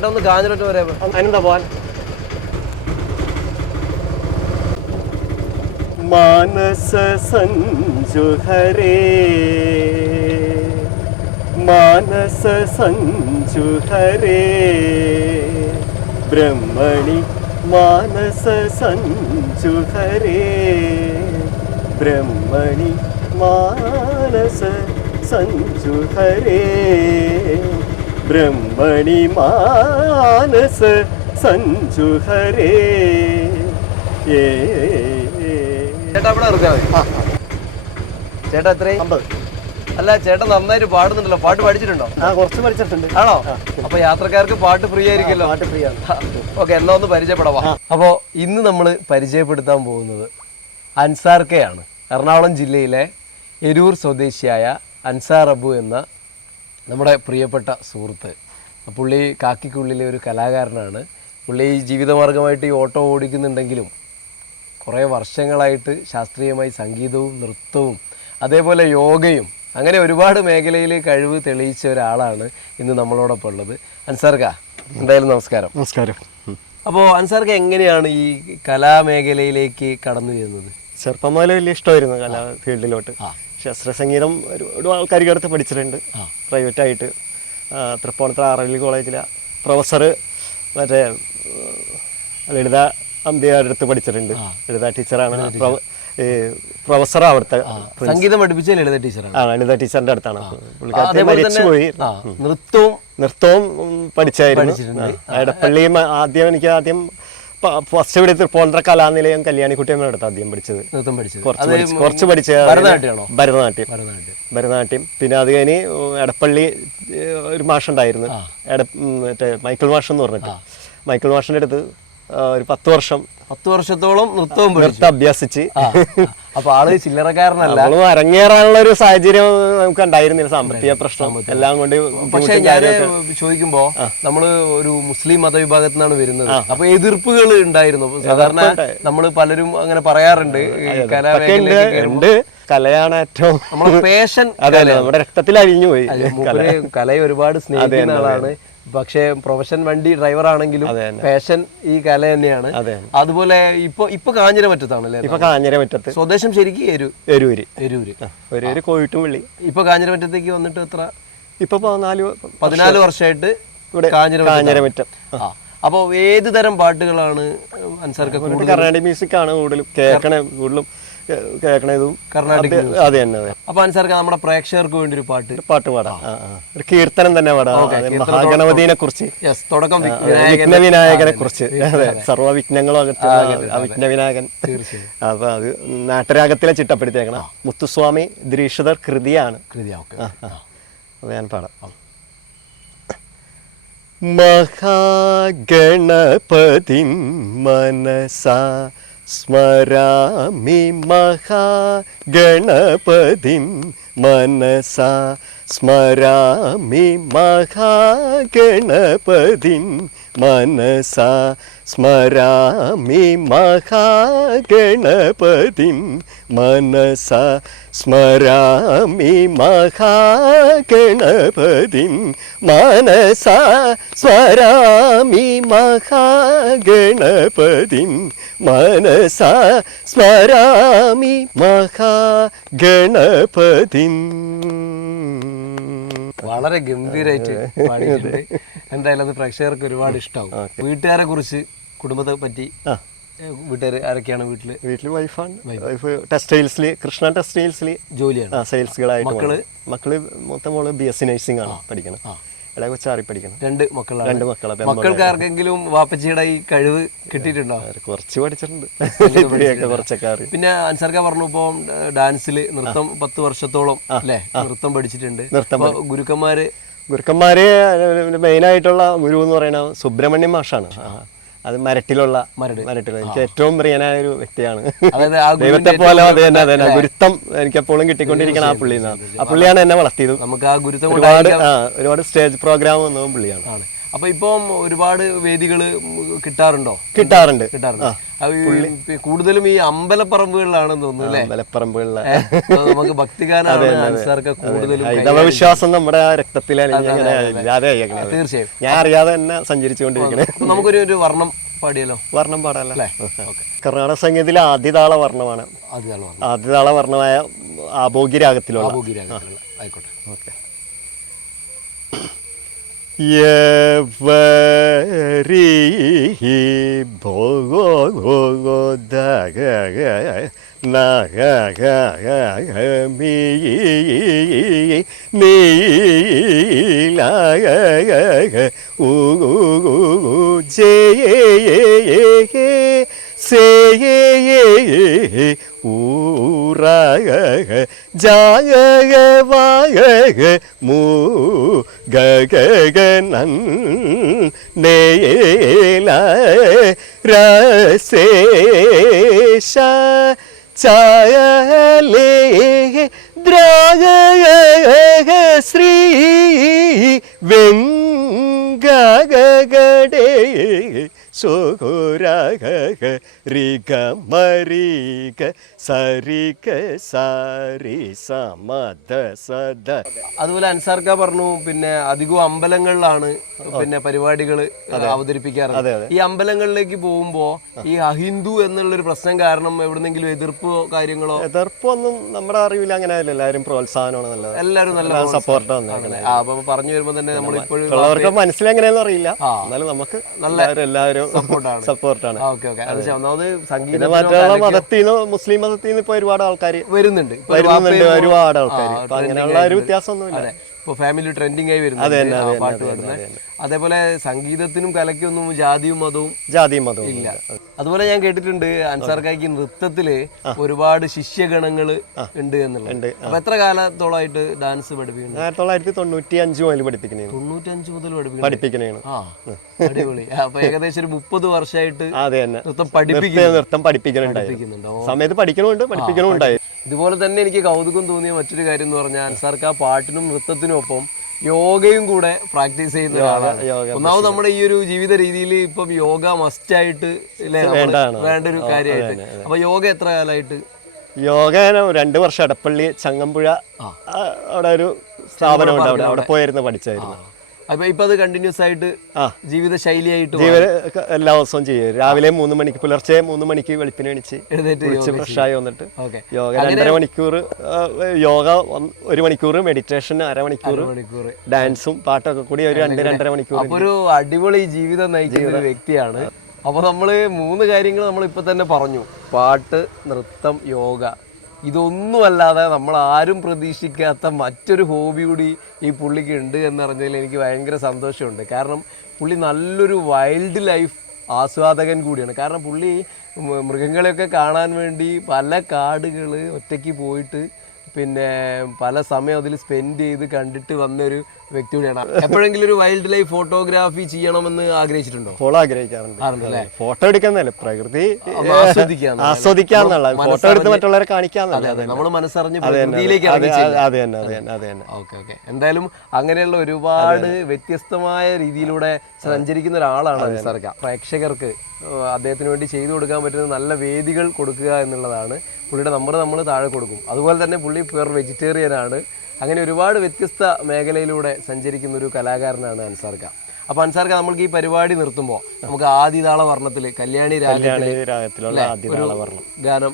ചേട്ടാ ഒന്ന് കാഞ്ഞിട്ട് വരെ അതിനെന്താ പോവാൻ? മാനസ സഞ്ജു ഹരേ മാനസ സഞ്ജു ഹരേ ബ്രഹ്മണി മാനസ സഞ്ജു ഹരേ ബ്രഹ്മണി മാനസ സഞ്ജു ഹരേ ബ്രഹ്മണി മാനസ സഞ്ജു ഹരേ. ചേട്ടാ ഇവിടെ ഇറക്കാ മതി. ചേട്ടാ എത്രയും 50. അല്ല ചേട്ടൻ നന്നായിട്ട് പാടുന്നുണ്ടല്ലോ. പാട്ട് പഠിച്ചിട്ടുണ്ടോ? കുറച്ച് പഠിച്ചിട്ടുണ്ട്. ആണോ? അപ്പൊ യാത്രക്കാർക്ക് പാട്ട് ഫ്രീ ആയിരിക്കുമല്ലോ. പാട്ട് ഫ്രീ ആണ്. ഓക്കെ, എന്നാ ഒന്ന് പരിചയപ്പെടാം. അപ്പോ ഇന്ന് നമ്മൾ പരിചയപ്പെടുത്താൻ പോകുന്നത് അൻസാർക്കയാണ്. എറണാകുളം ജില്ലയിലെ എരൂർ സ്വദേശിയായ അൻസാർ അബു എന്ന നമ്മുടെ പ്രിയപ്പെട്ട സുഹൃത്ത്. പുള്ളി കാക്കിക്കുള്ളിലെ ഒരു കലാകാരനാണ്. പുള്ളി ജീവിതമാർഗമായിട്ട് ഈ ഓട്ടോ ഓടിക്കുന്നുണ്ടെങ്കിലും കുറേ വർഷങ്ങളായിട്ട് ശാസ്ത്രീയമായി സംഗീതവും നൃത്തവും അതേപോലെ യോഗയും അങ്ങനെ ഒരുപാട് മേഖലയിൽ കഴിവ് തെളിയിച്ച ഒരാളാണ് ഇന്ന് നമ്മളോടൊപ്പം ഉള്ളത്. അൻസാർക്ക, എന്തായാലും നമസ്കാരം. നമസ്കാരം. അപ്പോൾ അൻസാർക്ക എങ്ങനെയാണ് ഈ കലാമേഖലയിലേക്ക് കടന്നു വരുന്നത്? ചെറുപ്പം മുതലേ വലിയ ഇഷ്ടമായിരുന്നു കലാ ഫീൽഡിലോട്ട്. ശാസ്ത്രീയ ഒരു ആൾക്കാർക്ക് അടുത്ത് പഠിച്ചിട്ടുണ്ട് പ്രൈവറ്റായിട്ട്. തൃപ്പൂണിത്തുറ RL കോളേജിലെ പ്രൊഫസർ മറ്റേ ലളിത അമ്പിയുടെ അടുത്ത് പഠിച്ചിട്ടുണ്ട്. ലളിത ടീച്ചറാണ് പ്രൊഫസർ. അവിടുത്തെ സംഗീതം പഠിപ്പിച്ച ലളിത ടീച്ചറാണ്. ലളിത ടീച്ചറിന്റെ അടുത്താണ്. പുള്ളിക്കാരത്തി മരിച്ചുപോയി. നൃത്തവും പഠിച്ചായിരുന്നു. എടപ്പള്ളിയും ആദ്യം ഫസ്റ്റ് ഇവിടെ തൃപ്പൂണിത്തുറ കലാനിലയം കല്യാണിക്കുട്ടിയമ്മ അടുത്ത് ആദ്യം പഠിച്ചത്. കുറച്ച് പഠിച്ച ഭരതനാട്യം. പിന്നെ അത് കഴിഞ്ഞ് എടപ്പള്ളി ഒരു മാഷുണ്ടായിരുന്നു, മറ്റേ മൈക്കിൾ മാഷ് എന്ന് പറഞ്ഞിട്ട്. മൈക്കിൾ മാഷിന്റെ അടുത്ത് ഒരു 10 വർഷത്തോളം നൃത്തം അഭ്യസിച്ച്. അപ്പൊ ആള് ചില്ലറക്കാരനല്ല. അരങ്ങേറാനുള്ള ഒരു സാഹചര്യം നമുക്ക് ഉണ്ടായിരുന്നില്ല, സാമ്പത്തിക പ്രശ്നം എല്ലാം കൊണ്ട്. പക്ഷെ ഞാൻ ചോദിക്കുമ്പോ നമ്മള് ഒരു മുസ്ലിം മതവിഭാഗത്തിൽ നിന്നാണ് വരുന്നത്. അപ്പൊ എതിർപ്പുകൾ ഉണ്ടായിരുന്നു. സാധാരണ നമ്മള് പലരും അങ്ങനെ പറയാറുണ്ട്, കലയാണ് ഏറ്റവും നമ്മളെ പേഷൻ. അതെ, നമ്മുടെ രക്തത്തിൽ അഴിഞ്ഞു പോയി. കലയെ ഒരുപാട് സ്നേഹിക്കുന്ന ആളാണ്. പക്ഷേ പ്രൊഫഷൻ വണ്ടി ഡ്രൈവർ ആണെങ്കിലും പാഷൻ ഈ കല തന്നെയാണ്. അതുപോലെ ഇപ്പൊ കാഞ്ഞിരമറ്റത്താണല്ലേ? ഇപ്പൊ കാഞ്ഞിരമറ്റത്ത്. സ്വദേശം ശരിക്കും എരൂര് കോഴിട്ടുപള്ളി. ഇപ്പൊ കാഞ്ഞിരമറ്റത്തേക്ക് വന്നിട്ട് എത്ര? ഇപ്പൊ 14 വർഷമായിട്ട് കാഞ്ഞിരമറ്റം. അപ്പൊ ഏത് തരം പാട്ടുകളാണ് അൻസാർക്ക്? കർണാടിക് മ്യൂസിക് ആണ് കൂടുതലും കേൾക്കണതും കർണാടിക്. അതെ തന്നെ. അപ്പൊ അൻസാർക്ക് നമ്മുടെ പ്രേക്ഷകർക്ക് വേണ്ടി ഒരു പാട്ട് പാടാം. ഒരു കീർത്തനം തന്നെ പാടാം. മഹാഗണപതിനെ കുറിച്ച്, തുടക്കം വിഘ്നവിനായകനെ കുറിച്ച്. അതെ, സർവ്വവിഘ്നങ്ങളും വിഘ്നവിനായകൻ. അപ്പൊ അത് നാട്ടരാഗത്തിലെ ചിട്ടപ്പെടുത്തിയേക്കണം. മുത്തുസ്വാമി ദീക്ഷിതർ കൃതിയാണ്. അത് ഞാൻ പാടാം. മഹാഗണപതി മനസാ സ്മരാമി മഹാഗണപതിം മനസാ സ്മരാമി മഹാഗണപതിം മനസാ സ്മരാമി മഹാഗണപതിം മനസാ സ്മരാമി മഹാഗണപതിം മനസാ സ്മരാമി മഹാഗണപതിം മനസാ സ്മരാമി മഹാഗണപതിം. വളരെ ഗംഭീരമായിട്ട് പാടിയിട്ടുണ്ട്. എന്തായാലും അത് പ്രേക്ഷകർക്ക് ഒരുപാട് ഇഷ്ടമാവും. വീട്ടുകാരെ കുറിച്ച്, കുടുംബത്തെ പറ്റി, വീട്ടുകാർ ആരൊക്കെയാണ്? വീട്ടില് വൈഫാണ്. വൈഫ് ടെക്സ്റ്റൈൽസിൽ, കൃഷ്ണ ടെക്സ്റ്റൈൽസിൽ ജോലിയാണ്, സെയിൽസുകളായിട്ട്. മക്കള് മൊത്തം മോള് BSc നഴ്സിംഗ് ആണ് പഠിക്കണം. ഇളയ കൊച്ചാറി പഠിക്കണം. 2 മക്കളെ. മക്കൾക്ക് ആർക്കെങ്കിലും വാപ്പച്ചിയുടെ ഈ കഴിവ് കിട്ടിയിട്ടുണ്ടോ? കുറച്ച് പഠിച്ചിട്ടുണ്ട്, കുറച്ചൊക്കെ. പിന്നെ അൻസാർക്ക പറഞ്ഞു ഇപ്പൊ ഡാൻസില് നൃത്തം 10 വർഷത്തോളം അല്ലെ നൃത്തം പഠിച്ചിട്ടുണ്ട്. ഗുരുക്കന്മാര് മെയിനായിട്ടുള്ള ഗുരു എന്ന് പറയുന്നത് സുബ്രഹ്മണ്യം മാഷാണ്. അത് മരട്ടിലുള്ള എനിക്ക് ഏറ്റവും പ്രിയനായ ഒരു വ്യക്തിയാണ്. ദൈവത്തെ പോലെ ഗുരുത്വം എനിക്ക് എപ്പോഴും കിട്ടിക്കൊണ്ടിരിക്കണം ആ പുള്ളിയാണ് എന്നെ വളർത്തിയത്. നമുക്ക് ആ ഗുരുത്വം ഒരുപാട് സ്റ്റേജ് പ്രോഗ്രാം വന്നതും പുള്ളിയാണ്. അപ്പൊ ഇപ്പം ഒരുപാട് വേദികള് കിട്ടാറുണ്ടോ? കിട്ടാറുണ്ട്. കൂടുതലും ഈ അമ്പലപ്പറമ്പുകളിലാണെന്ന് തോന്നുന്നു അല്ലേ? അമ്പലപ്പറമ്പുകളിലെ നമുക്ക് ഭക്തിഗാനാണ് അൻസാർക്ക് കൂടുതലും. ദൈവവിശ്വാസം നമ്മുടെ രക്തത്തിലാണ്. തീർച്ചയായും ഞാൻ അറിയാതെ തന്നെ സഞ്ചരിച്ചുകൊണ്ടിരിക്കണേ. നമുക്കൊരു വർണ്ണം പാടിയല്ലോ. വർണ്ണം പാടാല്ലേ? കർണാടക സംഗീതത്തിലെ ആദ്യതാള വർണ്ണമാണ്. ആദ്യതാള വർണ്ണമായ ആഭോഗ്യരാഗത്തിലുള്ള. ആയിക്കോട്ടെ. ഓക്കെ. യവരി ഭോഗോ ഭോഗോ ദഗ നഗമീ നീല ഊറക ജാഗവാഗ മൂ ഗഗനൻ നേല രസേഷ ചായലേ ദ്രാഗ ശ്രീ വെങ്കഗടേ സോരാഗ റിഗ മരിഗ സരിഗ സാരി സമദ സദ. അതുപോലെ അൻസാർക്ക പറഞ്ഞു പിന്നെ അധികവും അമ്പലങ്ങളിലാണ് പിന്നെ പരിപാടികൾ അവതരിപ്പിക്കാറുണ്ട്. ഈ അമ്പലങ്ങളിലേക്ക് പോകുമ്പോ ഈ അഹിന്ദു എന്നുള്ളൊരു പ്രശ്നം കാരണം എവിടെന്നെങ്കിലും എതിർപ്പോ കാര്യങ്ങളോ? എതിർപ്പൊന്നും നമ്മുടെ അറിവില്ല. അങ്ങനെ എല്ലാവരും പ്രോത്സാഹനമാണ്. നല്ലത്. എല്ലാവരും നല്ല സപ്പോർട്ടാണ്. അപ്പൊ പറഞ്ഞു വരുമ്പോ തന്നെ നമ്മളിപ്പോഴും അവർക്ക് മനസ്സിലെങ്ങനെയാണെന്ന് അറിയില്ല. എന്നാലും നമുക്ക് നല്ല എല്ലാവരും സപ്പോർട്ടാണ്. ഒന്നാമത് സംഗീത മറ്റുള്ള മതത്തിന്ന് മുസ്ലിം മതത്തിന്ന് ഇപ്പൊ ഒരുപാട് ആൾക്കാർ വരുന്നുണ്ട്. ഒരുപാട് ആൾക്കാർ. അങ്ങനെയുള്ള ഒരു വ്യത്യാസമൊന്നുമില്ല. ഇപ്പൊ ഫാമിലി ട്രെൻഡിങ് ആയി വരുന്നത് പാട്ട് പാടുന്നത്. അതേപോലെ സംഗീതത്തിനും കലയ്ക്കൊന്നും ജാതിയും മതവും ഇല്ല. അതുപോലെ ഞാൻ കേട്ടിട്ടുണ്ട് അൻസാർക്കായ്ക്ക് നൃത്തത്തില് ഒരുപാട് ശിഷ്യഗണങ്ങള് ഉണ്ട് എന്നുള്ളത്. അപ്പൊ എത്ര കാലത്തോളായിട്ട് ഡാൻസ് പഠിപ്പിക്കുന്നു? 1995 മുതൽ പഠിപ്പിക്കണേ. 95 മുതൽ പഠിപ്പിക്കണേ. അടിപൊളി. അപ്പൊ ഏകദേശം ഒരു 30 വർഷമായിട്ട് നൃത്തം പഠിപ്പിക്കുന്നുണ്ടോ? സമയത്ത് പഠിക്കണമുണ്ടായി. ഇതുപോലെ തന്നെ എനിക്ക് കൗതുകം തോന്നിയ മറ്റൊരു കാര്യം എന്ന് പറഞ്ഞാൽ അൻസാർക്ക് ആ പാട്ടിനും നൃത്തത്തിനും ഒപ്പം യോഗയും കൂടെ പ്രാക്ടീസ് ചെയ്യുന്ന ഒരാളാണ്. ഒന്നാമത് നമ്മുടെ ഈ ഒരു ജീവിത രീതിയിൽ ഇപ്പം യോഗ മസ്റ്റ് ആയിട്ട് വേണ്ട ഒരു കാര്യമായിട്ട്. അപ്പൊ യോഗ എത്ര കാലമായിട്ട്? യോഗ 2 വർഷം എടപ്പള്ളി ചങ്ങമ്പുഴ അവിടെ ഒരു സ്ഥാപനം ഉണ്ട്. അവിടെ പോയിരുന്നു പഠിച്ചായിരുന്നു. അപ്പൊ ഇപ്പൊ അത് കണ്ടിന്യൂസ് ആയിട്ട് ജീവിത ശൈലിയായിട്ട് എല്ലാ ദിവസവും ചെയ്യും. രാവിലെ 3 മണിക്ക്, പുലർച്ചെ 3 മണിക്ക് വെളുപ്പിന് എണീച്ച് ഫ്രഷായി വന്നിട്ട് യോഗ 2.5 മണിക്കൂർ, യോഗ 1 മണിക്കൂർ, മെഡിറ്റേഷൻ 1/2 മണിക്കൂർ, ഡാൻസും പാട്ടൊക്കെ കൂടി ഒരു 2-2.5 മണിക്കൂർ. അപ്പൊ ഒരു അടിപൊളി ജീവിതം നയിക്കുന്ന ഒരു വ്യക്തിയാണ്. അപ്പൊ നമ്മള് 3 കാര്യങ്ങൾ നമ്മൾ ഇപ്പൊ തന്നെ പറഞ്ഞു. പാട്ട്, നൃത്തം, യോഗ. ഇതൊന്നുമല്ലാതെ നമ്മൾ ആരും പ്രതീക്ഷിക്കാത്ത മറ്റൊരു ഹോബി കൂടി ഈ പുള്ളിക്ക് ഉണ്ട് എന്നറിഞ്ഞതിൽ എനിക്ക് ഭയങ്കര സന്തോഷമുണ്ട്. കാരണം പുള്ളി നല്ലൊരു വൈൽഡ് ലൈഫ് ആസ്വാദകൻ കൂടിയാണ്. കാരണം പുള്ളി മൃഗങ്ങളെയൊക്കെ കാണാൻ വേണ്ടി പല കാടുകൾ ഒറ്റയ്ക്ക് പോയിട്ട് പിന്നെ പല സമയം അതിൽ സ്പെൻഡ് ചെയ്ത് കണ്ടിട്ട് വന്നൊരു വ്യക്തി കൂടിയാണ്. എപ്പോഴെങ്കിലും ഒരു വൈൽഡ് ലൈഫ് ഫോട്ടോഗ്രാഫി ചെയ്യണമെന്ന് ആഗ്രഹിച്ചിട്ടുണ്ടോ? ആഗ്രഹിക്കാറുണ്ട്. ഫോട്ടോ എടുക്കാന്നല്ല, പ്രകൃതി ആസ്വദിക്കാന്നുള്ള, ഫോട്ടോ എടുത്ത് മറ്റുള്ളവരെ കാണിക്കാന്നല്ല, നമ്മൾ മനസ്സറിഞ്ഞ് പ്രകൃതിയിലേക്ക്. എന്തായാലും അങ്ങനെയുള്ള ഒരുപാട് വ്യത്യസ്തമായ രീതിയിലൂടെ സഞ്ചരിക്കുന്ന ഒരാളാണ് അൻസാർക്ക. പ്രേക്ഷകർക്ക് അദ്ദേഹത്തിന് വേണ്ടി ചെയ്തു കൊടുക്കാൻ പറ്റുന്ന നല്ല വേദികൾ കൊടുക്കുക എന്നുള്ളതാണ്. പുള്ളിയുടെ നമ്പർ നമ്മൾ താഴെ കൊടുക്കും. അതുപോലെ തന്നെ പുള്ളി പ്യുവർ വെജിറ്റേറിയൻ ആണ്. അങ്ങനെ ഒരുപാട് വ്യത്യസ്ത മേഖലയിലൂടെ സഞ്ചരിക്കുന്ന ഒരു കലാകാരനാണ് അൻസാർക്ക. അപ്പൊ അൻസാർക്ക, നമ്മൾക്ക് ഈ പരിപാടി നിർത്തുമ്പോൾ നമുക്ക് ആദിതാള വർണ്ണത്തില് കല്യാണി രാഗത്തിലുള്ള ഗാനം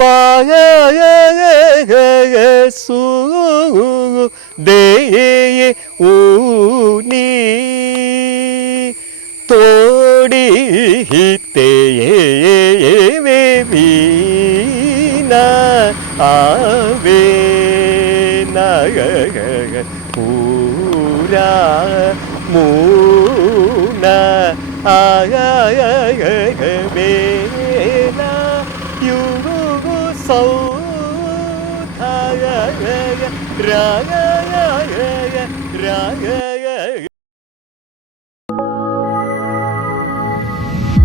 വാഗാനെ സൂ ദേ ഊനി തോടി വീന ആവേ പൂരാ മൂന ആവേല യുഗു സൗധായ രാഗ